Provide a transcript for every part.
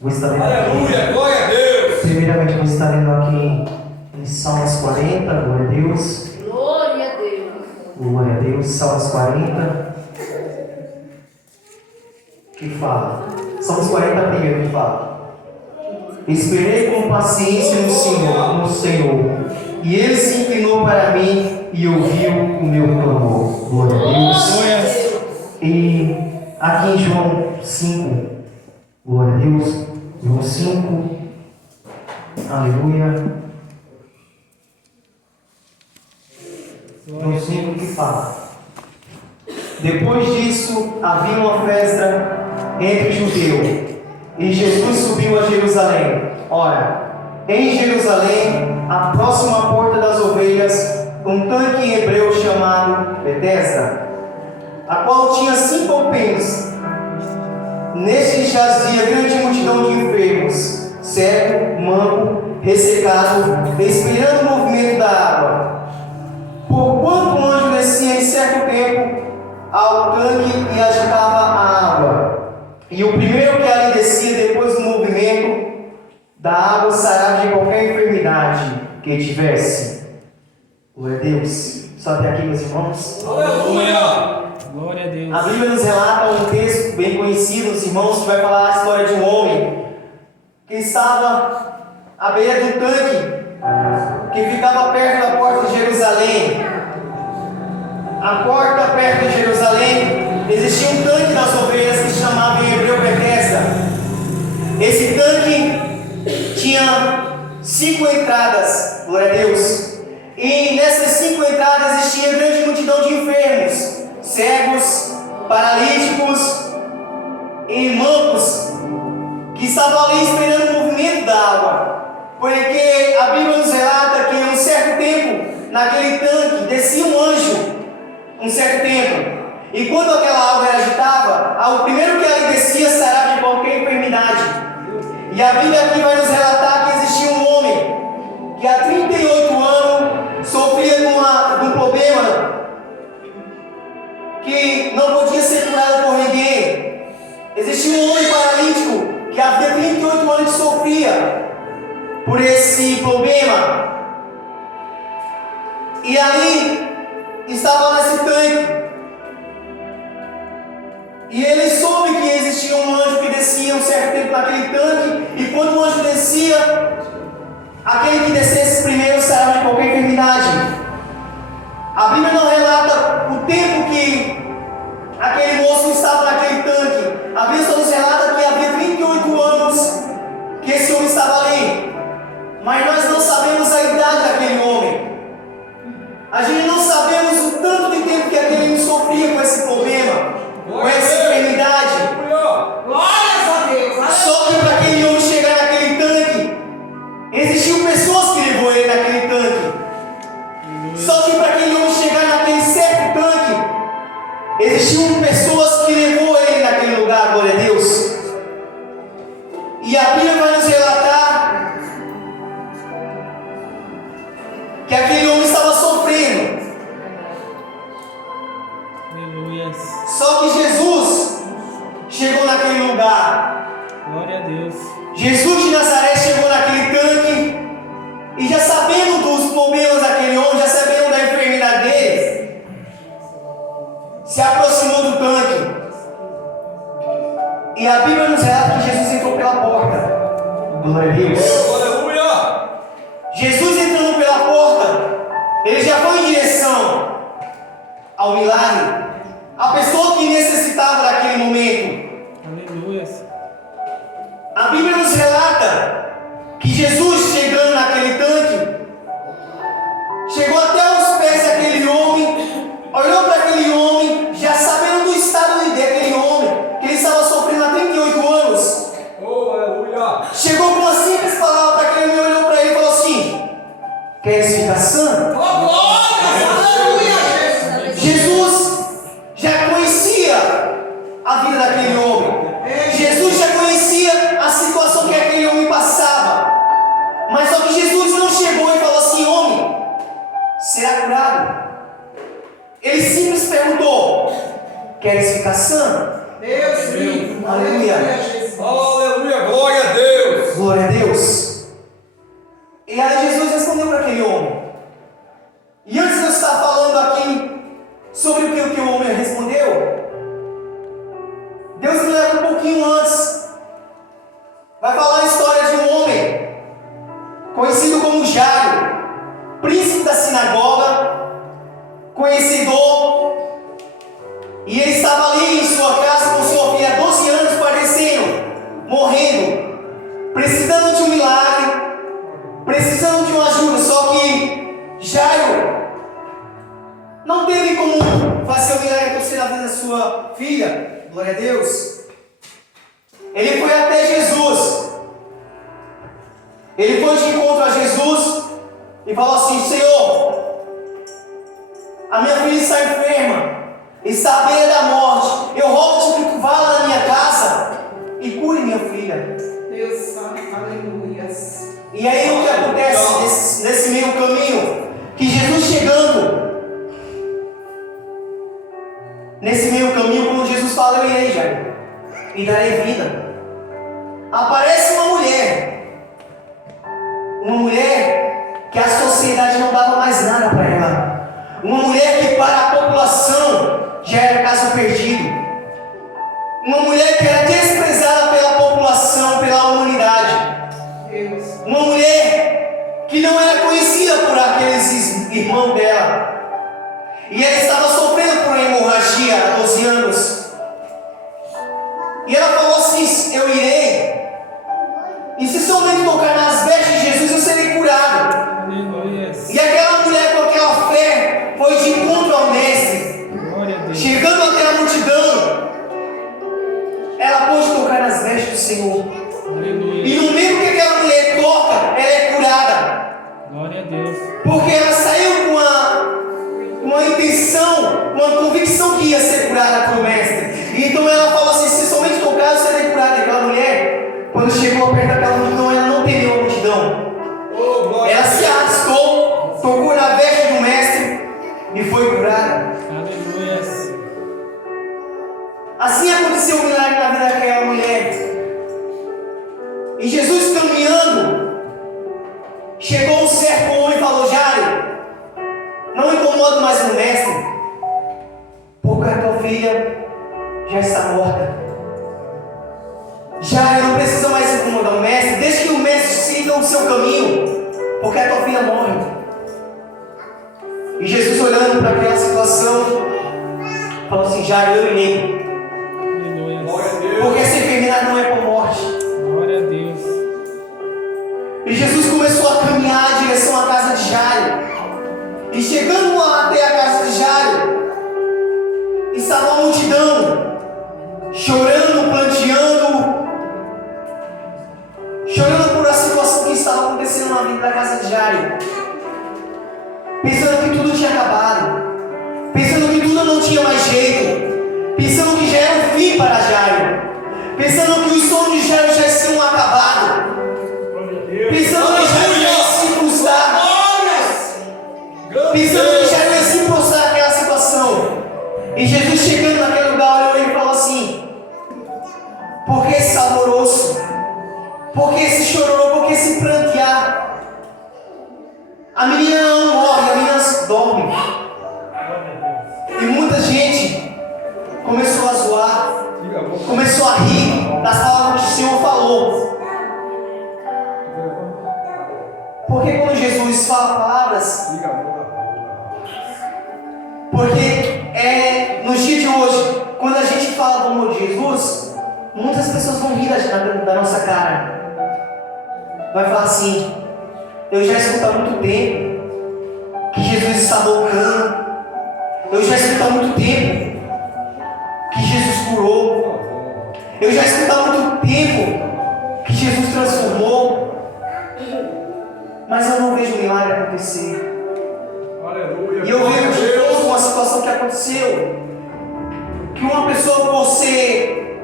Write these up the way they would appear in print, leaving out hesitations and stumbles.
Vou estar lendo Aleluia, glória a Deus. Primeiramente, vou estar lendo aqui em Salmos 40, glória a Deus. Glória a Deus. Glória a Deus, Salmos 40. Que fala? Salmos 40 primeiro que fala: esperei com paciência no Senhor, e Ele se inclinou para mim e ouviu o meu clamor. Glória a Deus. E aqui em João 5, glória a Deus, João 5, aleluia. João 5 que fala: depois disso havia uma festa entre judeus, e Jesus subiu a Jerusalém. Ora, em Jerusalém, a próxima porta das ovelhas, um tanque em hebreu chamado Betesda, a qual tinha 5 alpendres. Neste jazia grande multidão de enfermos, cego, manco, ressecado, esperando o movimento da água. Porquanto um anjo descia em certo tempo ao tanque e agitava a água, e o primeiro que ali descia depois do movimento da água sarava de qualquer enfermidade que tivesse. Glória a Deus. Só até aqui, meus irmãos. Aleluia. Glória a Deus. A Bíblia nos relata um texto bem conhecido, os irmãos, que vai falar a história de um homem que estava à beira de um tanque que ficava perto da porta de Jerusalém. A porta perto de Jerusalém existia um tanque das ovelhas que se chamava em hebreu Betesda. Esse tanque tinha 5 entradas, glória a Deus. E nessas 5 entradas existia grande multidão de enfermos, cegos, paralíticos e mancos, que estavam ali esperando o movimento da água. Porque a Bíblia nos relata que em um certo tempo, naquele tanque, descia um anjo, um certo tempo. E quando aquela água agitava, o primeiro que ali descia sarava de qualquer enfermidade. E a Bíblia aqui vai nos relatar que existia um homem que há 38 anos sofria de um problema que não podia ser curado por ninguém. Existia um homem paralítico que havia 38 anos que sofria por esse problema. E ali estava nesse tanque. E ele soube que existia um anjo que descia um certo tempo naquele tanque. E quando o anjo descia, aquele que descesse primeiro sarava de qualquer enfermidade. A Bíblia não relata o tempo que aquele moço estava naquele tanque. A Bíblia só nos relata que havia 38 anos que esse homem estava ali. Mas nós não sabemos a idade daquele homem. A gente não sabemos o tanto de tempo que aquele homem sofria com esse problema, com essa enfermidade. Glórias a Deus. Só que para aquele homem chegar naquele tanque, existiam pessoas que levou ele naquele tanque. Só que para aquele homem chegar naquele certo tanque, existiam pessoas que levou ele naquele lugar, glória a Deus. E a Bíblia vai nos relatar que aquele homem estava sofrendo. Aleluia. Só que Jesus chegou naquele lugar. Glória a Deus. Jesus de Nazaré chegou naquele tanque e, já sabendo dos problemas daquele homem, já sabendo da enfermidade dele, se aproximou do tanque. E a Bíblia nos relata que Jesus entrou pela porta. Glória a Deus. Aleluia. Jesus entrando pela porta, ele já foi em direção ao milagre, a pessoa que necessitava daquele momento. Aleluia. A Bíblia nos relata que Jesus, chegando naquele tanque, chegou até os pés daquele homem, olhou para aquele homem, já sabendo do estado daquele homem, que ele estava sofrendo há 38 anos. Oh, aleluia. Chegou com uma simples palavra para aquele homem, olhou para ele e falou assim: queres ficar sã? Aleluia. Jesus já conhecia a vida daquele homem. Jesus já conhecia a situação que aquele homem passava. Mas só que Jesus não chegou e falou assim: homem, será curado? Ele simples perguntou: queres ficar sã? Deus, Aleluia. Aleluia. precisando de um milagre, precisando de uma ajuda, só que Jairo não teve como fazer o milagre acontecer na vida da sua filha, glória a Deus. Ele foi até Jesus, ele foi de encontro a Jesus e falou assim: Senhor, a minha filha está enferma, está à beira da morte, eu rogo-te que tu vá lá na minha casa e cure minha filha. Deus sabe, aleluias. E aí o que acontece nesse meio caminho? Que Jesus chegando, nesse meio caminho, quando Jesus fala: eu irei, Jairo, e darei vida, aparece uma mulher que a sociedade não dava mais nada para ela, uma mulher que para a população já era caso perdido, uma mulher que era desprezada pela população, pela humanidade, uma mulher que não era conhecida por aqueles irmãos dela, e ela estava sofrendo por uma hemorragia há 12 anos, e ela falou assim: eu irei, e se somente tocar nas vestes de Jesus eu serei curado. Aleluias. E aquela mulher, com aquela fé, foi de encontro ao mestre, Glória a Deus. chegando até a multidão, ela pôde tocar nas vestes do Senhor, Aleluia. e no mesmo que aquela mulher toca, ela é curada, Glória a Deus. porque ela saiu com uma intenção, uma convicção que ia ser curada pelo mestre. Então ela falou assim: se somente tocar eu serei curada. E aquela mulher, quando chegou perto daquela multidão, ela não temeu a multidão, Oh, glória ela a se Deus. arrastou, tocou na veste do mestre e foi curada. Aleluias. Assim aconteceu o milagre na vida daquela mulher. E Jesus caminhando, chegou um certo homem e falou: Jairo, não incomodo mais o mestre, porque a tua filha já está morta. Jairo, não precisa mais incomodar o mestre, deixa que o mestre siga o seu caminho, porque a tua filha morre. E Jesus, olhando para aquela situação, falou assim: Jairo, eu irei, Aleluia. Glória a Deus. porque essa enfermidade não é por morte. Glória a Deus. E Jesus começou a caminhar em direção à casa de Jairo. E chegando lá até a casa de Jairo, estava uma multidão chorando, chorando por a situação que estava acontecendo na vida da casa de Jairo, pensando que tudo tinha acabado, pensando que tudo não tinha mais jeito, pensando que já era o fim para Jairo, pensando que os sonhos de Jairo já tinham acabado, pensando que Jairo ia se frustrar, pensando que Jairo ia se prostrar naquela situação. E Jesus, chegando naquele lugar, olhou e falou assim: por que esse alvoroço? Por que esse chororô? Por que esse prantear? A menina não morre, a menina dorme. E muita gente começou a zoar, começou a rir das palavras que o Senhor falou. Porque quando Jesus fala palavras, porque nos dias de hoje, quando a gente fala do amor de Jesus, muitas pessoas vão rir da nossa cara. Vai falar assim: eu já escuto há muito tempo que Jesus está voltando, eu já escuto há muito tempo que Jesus curou, eu já escuto há muito tempo que Jesus transformou, mas eu não vejo o milagre acontecer. Aleluia. E eu vejo de novo uma situação que aconteceu, que uma pessoa, por ser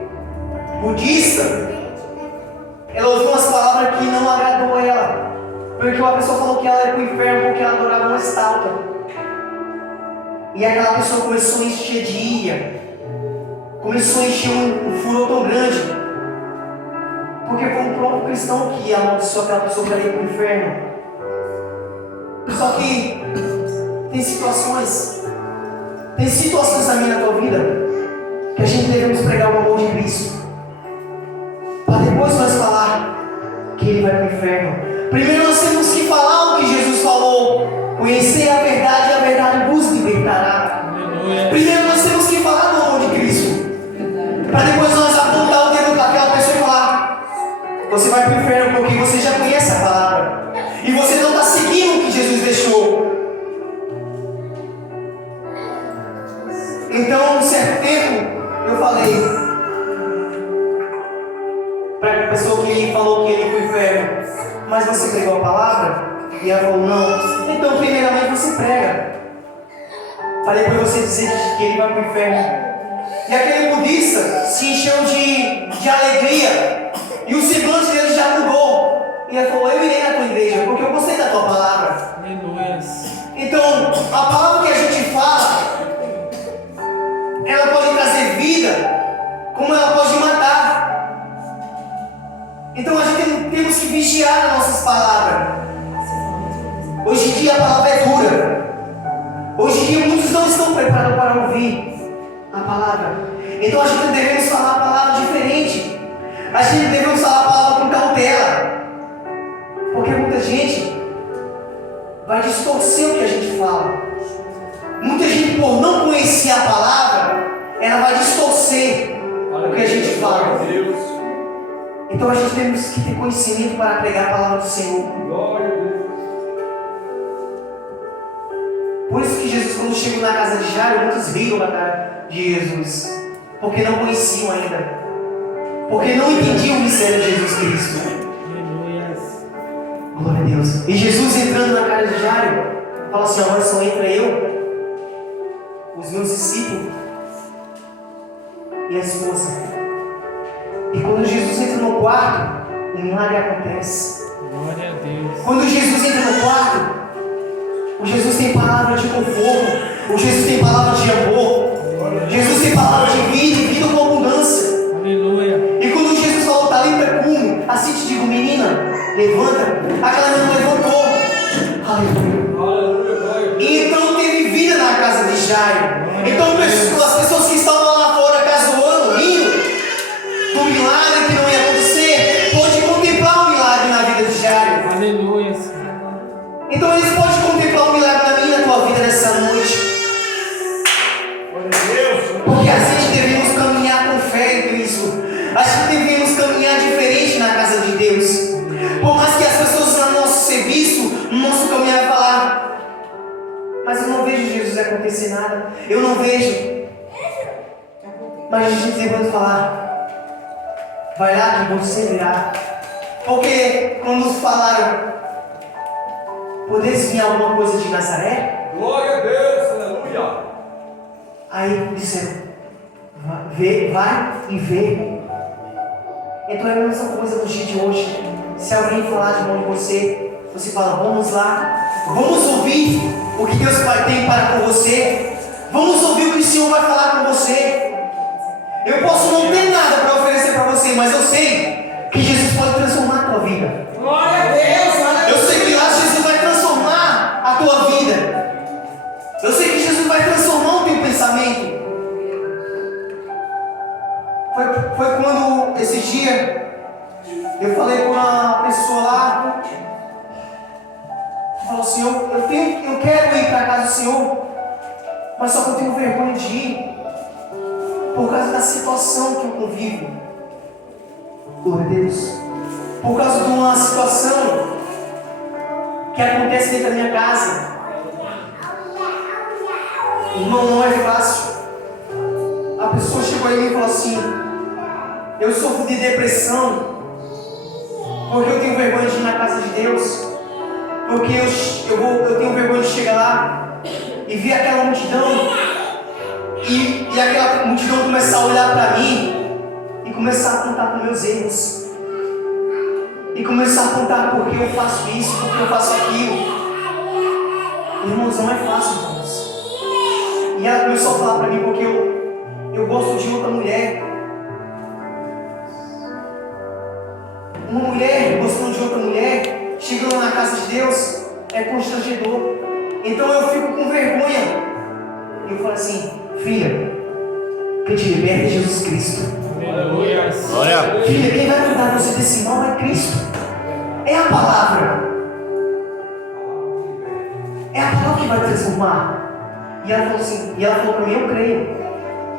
budista, ela ouviu umas palavras que não agradou a ela, porque uma pessoa falou que ela ia para o inferno porque ela adorava uma estátua, e aquela pessoa começou a encher de ira, começou a encher um furor tão grande, porque foi um próprio cristão que amaldiçoou aquela pessoa para ir para o inferno. Só que tem situações na minha e na tua vida que a gente devemos pregar o amor de Cristo, para depois nós falar que Ele vai para o inferno. Primeiro nós temos que falar o que Jesus falou: conhecer a verdade e a verdade vos libertará. Aleluia. Primeiro nós temos que falar do amor de Cristo, para depois nós apontar o dedo para aquela pessoa e falar: Você vai para o inferno porque você já conhece a palavra. E você não está seguindo o que Jesus deixou. Então, um certo tempo, eu falei para a pessoa que falou que ia para o inferno: mas você pregou a palavra? E ela falou: não. Então, primeiramente, você prega. Falei para você dizer que ele vai para o inferno. E aquele budista se encheu de alegria. E o semblante dele já mudou. E ele falou: eu irei na tua igreja, porque eu gostei da tua palavra. Aleluia. Então, a palavra que a gente fala, ela pode trazer vida, como ela pode matar. Então a gente temos que vigiar as nossas palavras. Hoje em dia a palavra é dura. Hoje em dia muitos não estão preparados para ouvir a palavra. Então a gente devemos falar a palavra diferente. A gente devemos falar a palavra com cautela. Porque muita gente vai distorcer o que a gente fala. Muita gente, por não conhecer a palavra, ela vai distorcer o que a gente fala. Então a gente temos que ter conhecimento para pregar a palavra do Senhor. Glória a Deus. Por isso que Jesus, quando chegou na casa de Jairo, muitos riram na cara de Jesus, porque não conheciam ainda, porque não entendiam o mistério de Jesus Cristo. Aleluia. Glória a Deus. E Jesus entrando na casa de Jairo, fala assim: agora só entra eu, os meus discípulos e a esposa. E quando Jesus entra no quarto, o milagre acontece. Glória a Deus. Quando Jesus entra no quarto, o Jesus tem palavra de conforto, o Jesus tem palavra de amor, Jesus tem palavra de vida e vida com abundância. Aleluia. E quando Jesus falou: talita cumi, assim te digo, menina, levanta, aquela menina levantou. Aleluia. Aleluia, glória. E então teve vida na casa de Jairo. Então as pessoas que estavam lá fora cazoando, rindo do milagre que não ia acontecer, pode contemplar o milagre na vida de Jairo. Aleluia. Então eles podem contemplar o milagre na minha e na tua vida nessa noite. Glória a Deus. Porque assim devemos caminhar com fé em Cristo. Assim devemos caminhar diferente na casa de Deus. Por mais que as pessoas no nosso serviço, no nosso caminhar vai falar: mas eu não vejo Jesus acontecer nada. Eu não vejo. Mas a gente deve falar: vai lá que você virá. Porque quando falaram: podeis vir alguma coisa de Nazaré? Glória a Deus, aleluia. Aí disseram: vai e vê. Então é a mesma coisa no dia de hoje. Se alguém falar de mão de você, você fala: vamos lá, vamos ouvir o que Deus tem para com você, vamos ouvir o que o Senhor vai falar com você. Eu posso não ter nada para oferecer para você, mas eu sei que Jesus pode transformar a tua vida. Glória a Deus. Eu sei que lá Jesus vai transformar a tua vida. Eu sei que Jesus vai transformar o teu pensamento. Foi quando esse dia eu falei com uma pessoa lá, falou assim: eu quero ir para a casa do Senhor, mas só que eu tenho vergonha de ir por causa da situação que eu convivo. Glória a Deus. Por causa de uma situação que acontece dentro da minha casa. Irmão, não é fácil. A pessoa chegou aí e falou assim: eu sofro de depressão porque eu tenho vergonha de ir na casa de Deus, porque eu tenho vergonha de chegar lá e ver aquela multidão e aquela multidão começar a olhar para mim e começar a apontar para meus erros e começar a apontar porque eu faço isso, porque eu faço aquilo. Irmãos, não é fácil, irmãos. E ela começou a falar para mim porque eu gosto de outra mulher. Uma mulher gostando de outra mulher, chegando na casa de Deus, é constrangedor. Então eu fico com vergonha. E eu falo assim: filha, quem te liberta é Jesus Cristo. Aleluia. Glória. Filha, quem vai cuidar de você desse mal é Cristo. É a palavra. É a palavra que vai transformar. E ela falou assim, para mim: eu creio.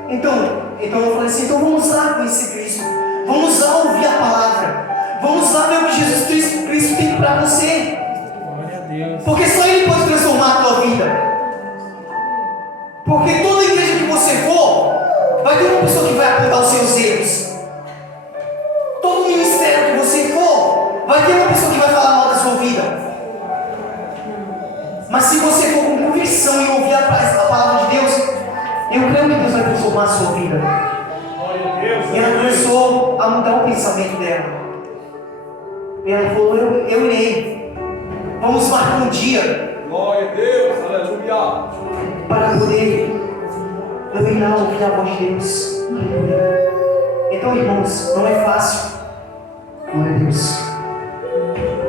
Então eu falei assim: então vamos lá conhecer Cristo. Vamos lá ouvir a palavra. Vamos Vai ter uma pessoa que vai falar mal da sua vida. Mas se você for com convicção e ouvir a palavra de Deus, eu creio que Deus vai transformar a sua vida. E ela começou a mudar o pensamento dela. E ela falou, eu irei. Vamos marcar um dia. Glória a Deus, aleluia. Para poder eu ir lá ouvir a voz de Deus. Aleluia. Então, irmãos, não é fácil. Glória a Deus.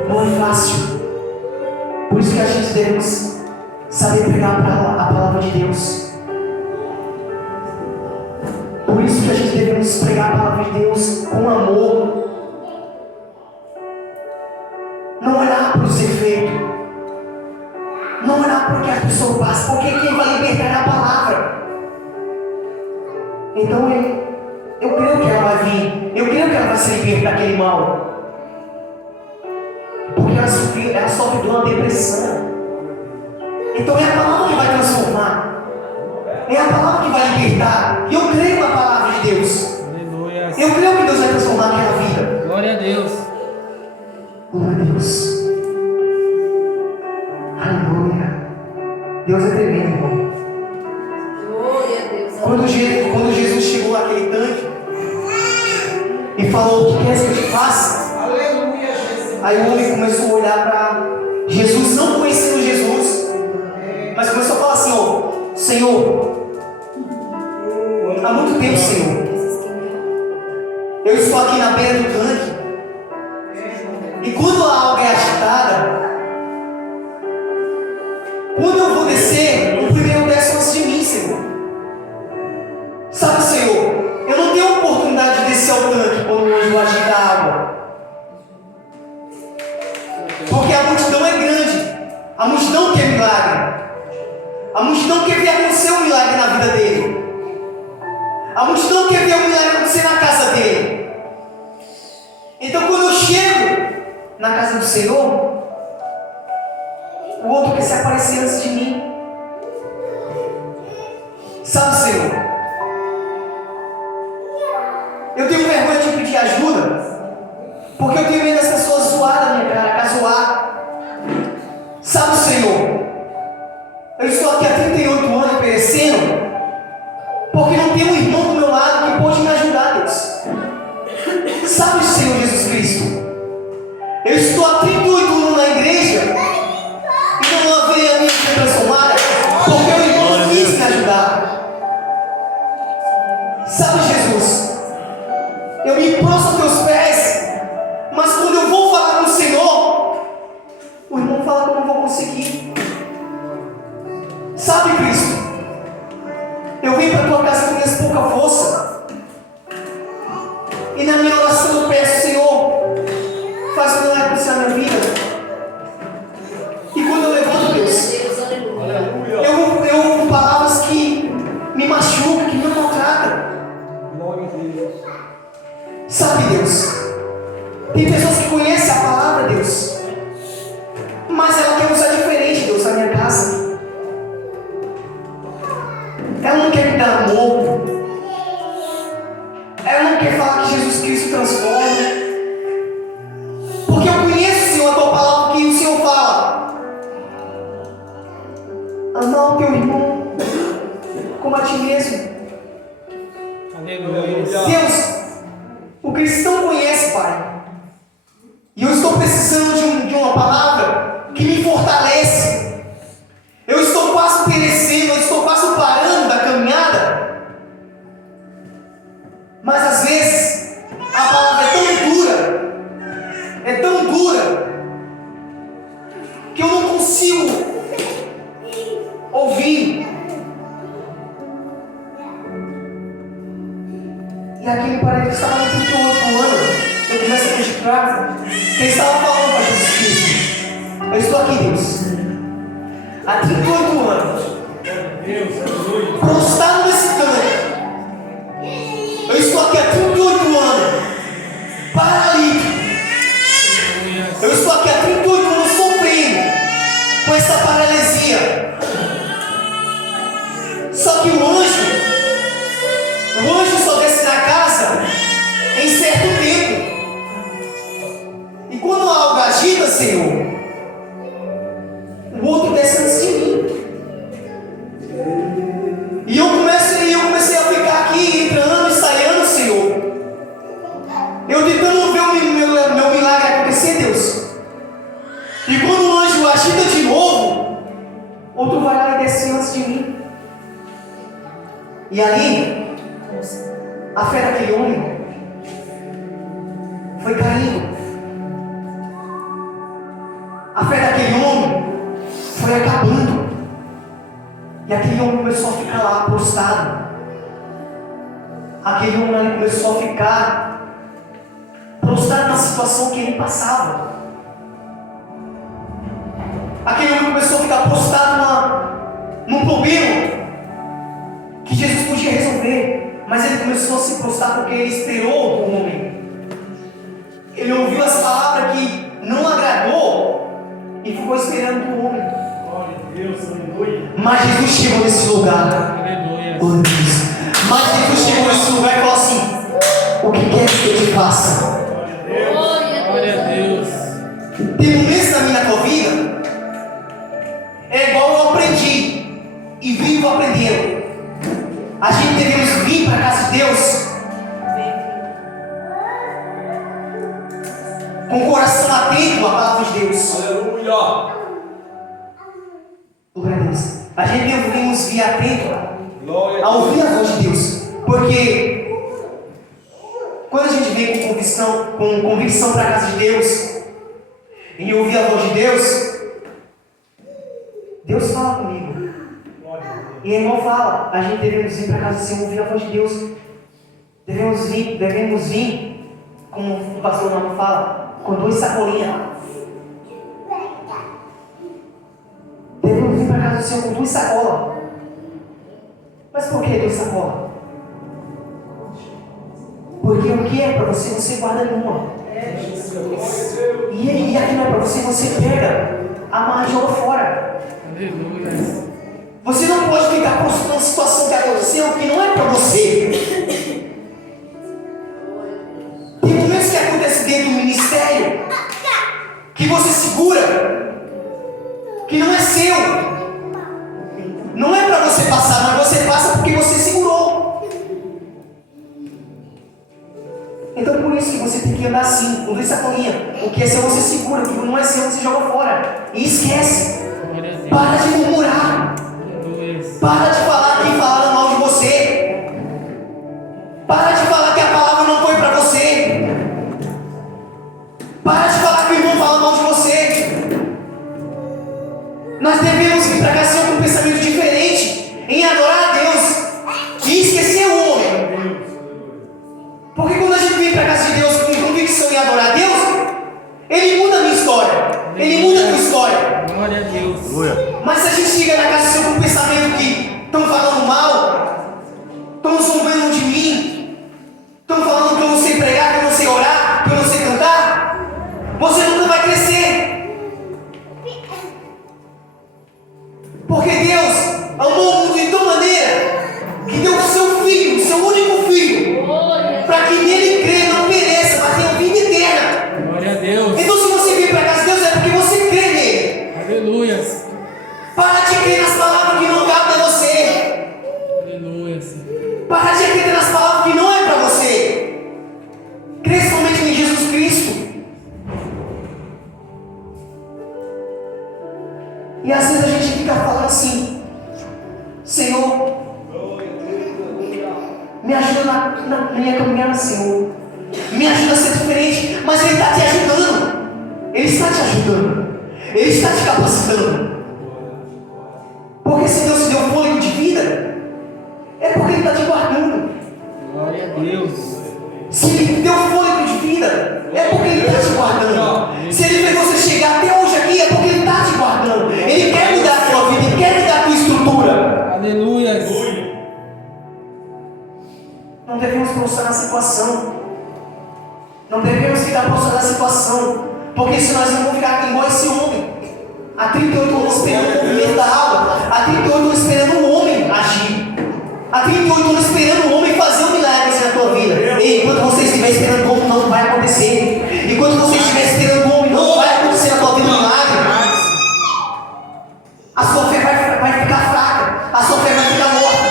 Não é fácil. Por isso que a gente devemos saber pregar a palavra de Deus. Por isso que a gente devemos pregar a palavra de Deus com amor. Não olhar para os efeitos. Não olhar para o que a pessoa passa. Porque quem vai libertar é a palavra. Então eu creio que ela vai vir. Eu creio que ela vai ser liberta daquele mal. Porque ela sofre de uma depressão. Então é a palavra que vai transformar. É a palavra que vai libertar. E eu creio na palavra de Deus. Aleluia. Eu creio que Deus vai transformar aquela vida. Glória a Deus. Glória a Deus. Aleluia. Deus é tremendo, irmão. Glória a Deus. Quando Jesus chegou àquele tanque e falou, o que queres que eu te faça? Aleluia, Jesus. Aí o homem começou a olhar para Jesus, não conhecendo Jesus, mas começou a falar assim, ó, Senhor, há muito tempo, Senhor, eu estou aqui na beira do tanque, e quando a água é agitada, quando eu vou descer, o primeiro desce antes de mim, Senhor. Sabe, Senhor, eu não tenho oportunidade de descer ao tanque quando o anjo agita a água. Porque a multidão é grande. A multidão quer milagre. A multidão quer ver acontecer um milagre na vida dele. A multidão quer ver um milagre acontecer na casa dele. Então quando eu chego na casa do Senhor, o outro quer se aparecer antes de mim. Sabe, Senhor, eu tenho vergonha de pedir ajuda, porque eu tenho medo das pessoas zoar na minha cara, caçoar. Sabe, Senhor, eu estou aqui há 38 anos perecendo, porque não tem um irmão do meu lado que pode me ajudar, Deus. Sabe, Senhor Jesus Cristo, eu estou há 38 anos na igreja e não haverei a minha vida transformada, porque o irmão não quis me ajudar. Sabe, Jesus, eu me prostro aos teus pés, mas quando eu vou falar com o Senhor, o irmão fala que eu não vou conseguir. Sabe, Cristo, eu venho para a tua casa com minhas pouca força, e na minha oração eu peço, Senhor, faz o milagre acontecer na minha vida. E quando eu levanto, Deus, eu ouvo palavras que me machucam, que me maltratam. Glória a Deus. Sabe, Deus, tem pessoas que conhecem a palavra, Deus, mas ela quer usar diferente, Deus, na minha casa. Ela não quer me dar amor. Ela não quer falar que Jesus Cristo transforma. Porque eu conheço, Senhor, a tua palavra, que o Senhor fala: amar o teu irmão como a ti mesmo. Aleluia. Deus, o cristão conhece, Pai. E eu estou precisando de uma palavra que me fortalece. Eu estou quase perecendo, eu estou quase parando da caminhada. Mas às vezes a palavra é tão dura, que eu não consigo ouvir. E aquele parente que estava no 38 anos, eu começo a registrar, que ele estava falando para Jesus Cristo: eu estou aqui, Deus, há 38 anos, prostrado nesse tanque. Eu estou aqui há 38 anos, paralítico. Eu estou aqui há 38 anos sofrendo com essa paralisia. Só que o anjo só desce na casa em certo tempo. E quando a E ali, a fé daquele homem foi caindo. A fé daquele homem foi acabando. E aquele homem começou a ficar lá prostrado. Aquele homem ali começou a ficar prostrado na situação que ele passava. Aquele homem começou a ficar prostrado num problema que Jesus podia resolver. Mas ele começou a se prostrar porque ele esperou o homem. Ele ouviu as palavras que não agradou e ficou esperando o homem. Glória a Deus, aleluia. Mas Jesus chegou nesse lugar. Aleluia. Glória a Deus. Mas Jesus chegou nesse lugar e falou assim: o que quer que eu te faça? Glória a Deus. Tem momentos na minha tua vida, é igual eu aprendi e vivo aprendendo. A gente devemos vir para a casa de Deus com o coração atento à palavra de Deus. Aleluia. Glória a Deus. A gente devemos vir atento Glória a a ouvir Deus. a voz de Deus. Porque quando a gente vem com convicção para a casa de Deus e ouvir a voz de Deus, Deus fala comigo. E irmão fala, a gente devemos vir para a casa do Senhor ouvir a voz de Deus. Devemos vir, como o pastor Nando fala, com 2 sacolinhas. Devemos vir para a casa do Senhor com 2 sacolas. Mas por que 2 sacolas? Porque o que é para você, você guarda numa. E aqui não é para você, você pega, amarra e joga fora. Aleluia. Você não pode ficar prostrado numa situação que aconteceu que não é para você. Tem momentos que acontecem dentro do ministério que você segura, que não é seu. Não é para você passar, mas você passa porque você segurou. Então por isso que você tem que andar assim, com 2 sacolinhas. O que é seu você segura, o que não é seu você joga fora. E esquece. Glória a Deus. Para de murmurar. Aleluia. Para de falar quem falaram mal de você. Para de falar que a palavra não foi para você. Para de falar que o irmão fala mal de você. Nós devemos vir para cá com um pensamento diferente, em adorar a Deus e esquecer o homem. Porque quando a gente vem para a casa de Deus com convicção em adorar a Deus, Ele muda a minha história, Ele muda a tua história. Glória a Deus. Mas se a gente chega na casa do Senhor com o pensamento que estão falando mal, estão zombando de mim, estão falando que eu não sei pregar, que eu não sei orar, que eu não sei cantar, você nunca vai crescer. Porque Deus amou o mundo de tal maneira que deu o seu filho, o seu único filho, para que nele crê, não pereça, mas tenha vida eterna. Glória a Deus. Então se você vir para a casa de Deus é porque você crê nele. Aleluia. Para de crer nas palavras que não cabem a você. Aleluia. Para de acreditar nas palavras que não é para você. Crê somente em Jesus Cristo. E às vezes a gente fica falando assim: Senhor, me ajuda na minha caminhada, Senhor. Me ajuda a ser diferente. Mas Ele está te ajudando. Ele está te ajudando. Ele está te capacitando. Porque se Deus te deu fôlego de vida, é porque Ele está te guardando. Glória a Deus. Se Ele deu fôlego de vida, é porque Ele está te guardando. Se Ele fez você chegar até hoje aqui, é porque Ele está te guardando. Ele quer mudar a tua vida, Ele quer mudar a tua estrutura. Aleluia. Não devemos prostrar na situação. Não devemos ficar prostrados na situação. Porque se nós não vamos ficar igual esse homem, há 38 anos esperando o movimento da água, há 38 anos esperando o homem agir, há 38 anos esperando o homem fazer um milagre na tua vida. E enquanto você estiver esperando o homem, não vai acontecer. Enquanto você estiver esperando o homem, não vai acontecer na tua vida um milagre. A sua fé vai ficar fraca, a sua fé vai ficar morta.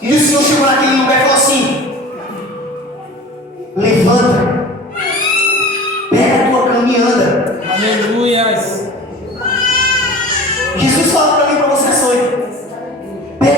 E o Senhor chegou naquele lugar e falou assim: levanta, pega a tua cama e anda. Aleluia. Jesus fala para mim e para você essa noite: pega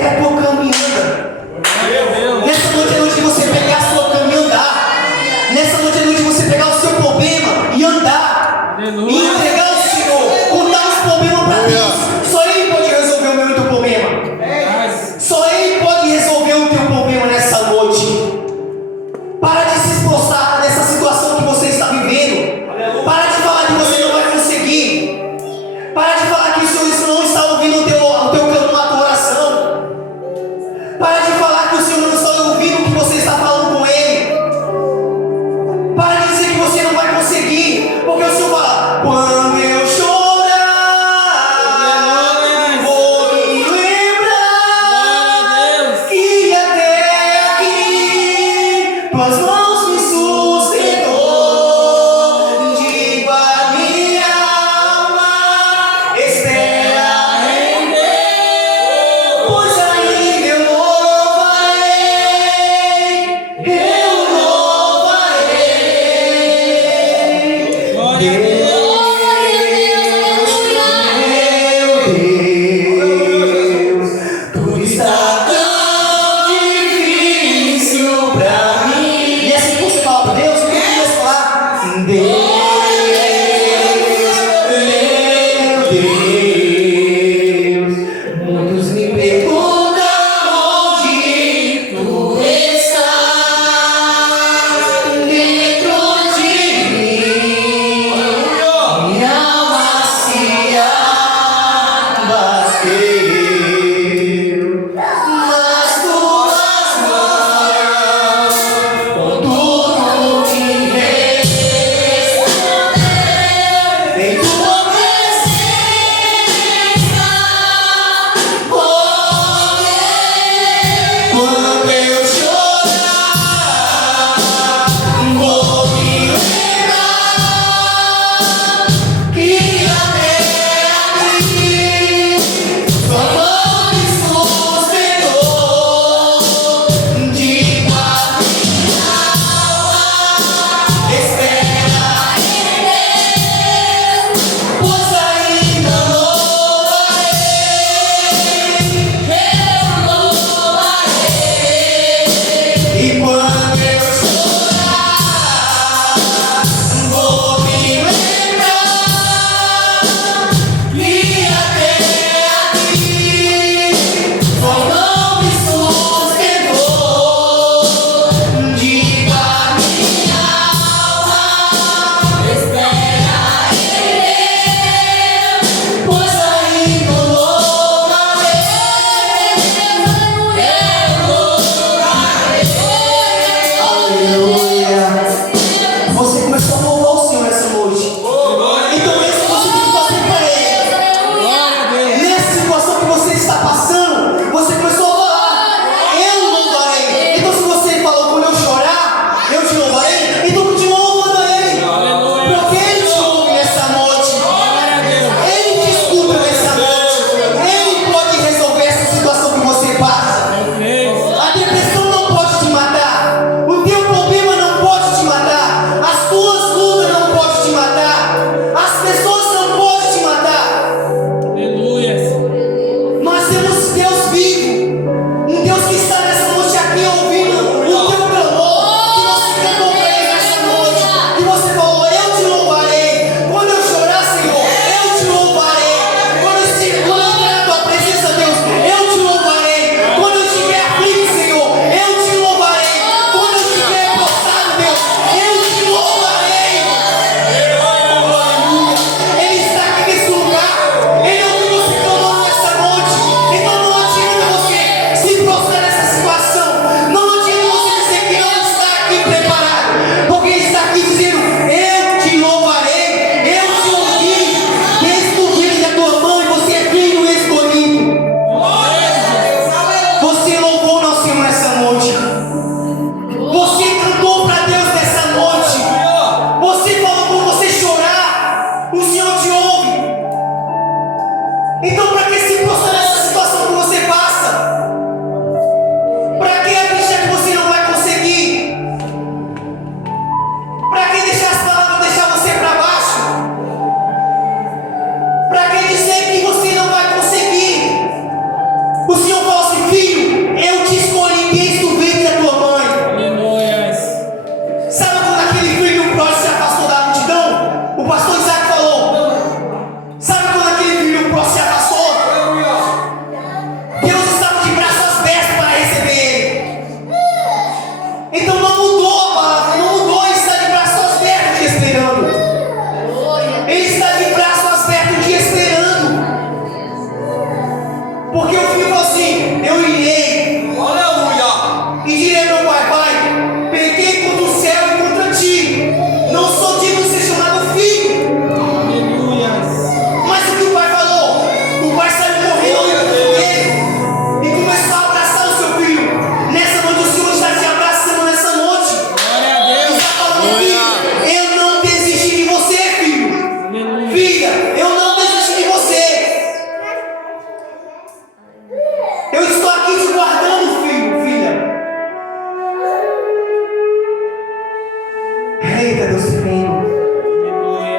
Deus tremendo.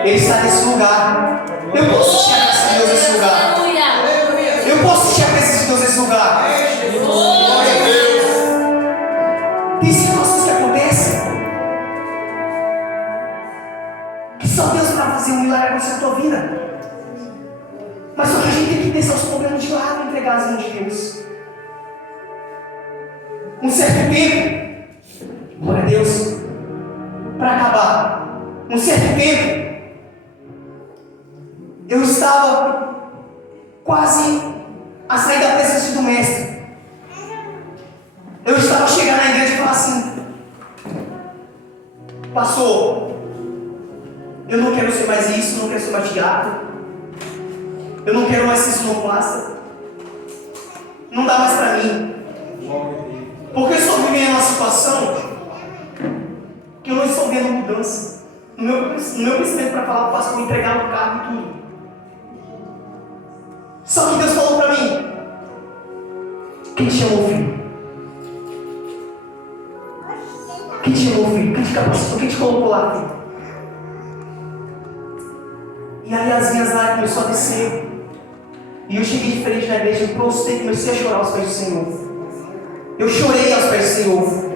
Ele está nesse lugar. Eu posso sentir a presença de Deus nesse lugar. Aleluia. Eu posso sentir a presença de Deus nesse lugar. Glória a Deus. Tem situações que acontecem que só Deus vai fazer um milagre na tua vida. Mas só que a gente tem que deixar os problemas de lado e entregar as mãos de Deus. Um certo tempo, glória a Deus, para acabar, um certo tempo, eu estava quase a sair da presença do Mestre. Eu estava chegando na igreja e falar assim: pastor, eu não quero ser mais isso, eu não quero ser mais teatro, eu não quero mais ser sonoplasta, não dá mais para mim, porque eu estou vivendo uma situação que eu não estou vendo mudança no meu pensamento para falar para o pastor entregar o carro e tudo. Só que Deus falou para mim: quem te chamou, filho? Quem te chamou, filho? Quem te capacitou? Quem te colocou lá, filho? E aí as minhas lágrimas começaram a descer. E eu cheguei de frente na igreja, eu prostei e comecei a chorar aos pés do Senhor. Eu chorei aos pés do Senhor.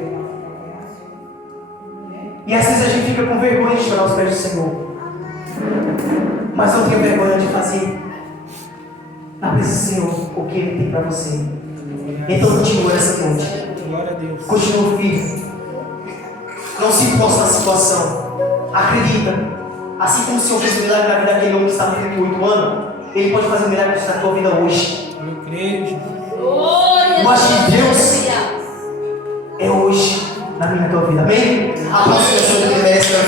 E às vezes a gente fica com vergonha de chorar aos pés do Senhor. Mas não tenha vergonha de fazer na presença do Senhor o que Ele tem para você. Então continua nessa noite. Glória a Deus. Continua firme. Não se imposta na situação. Acredita. Assim como o Senhor fez um milagre na vida daquele homem que estava com 38 anos, Ele pode fazer um milagre na tua vida hoje. Eu creio, Jesus. Glória Eu acho que Deus Deus. é hoje na minha tua vida. Amém? A próxima pessoa que merece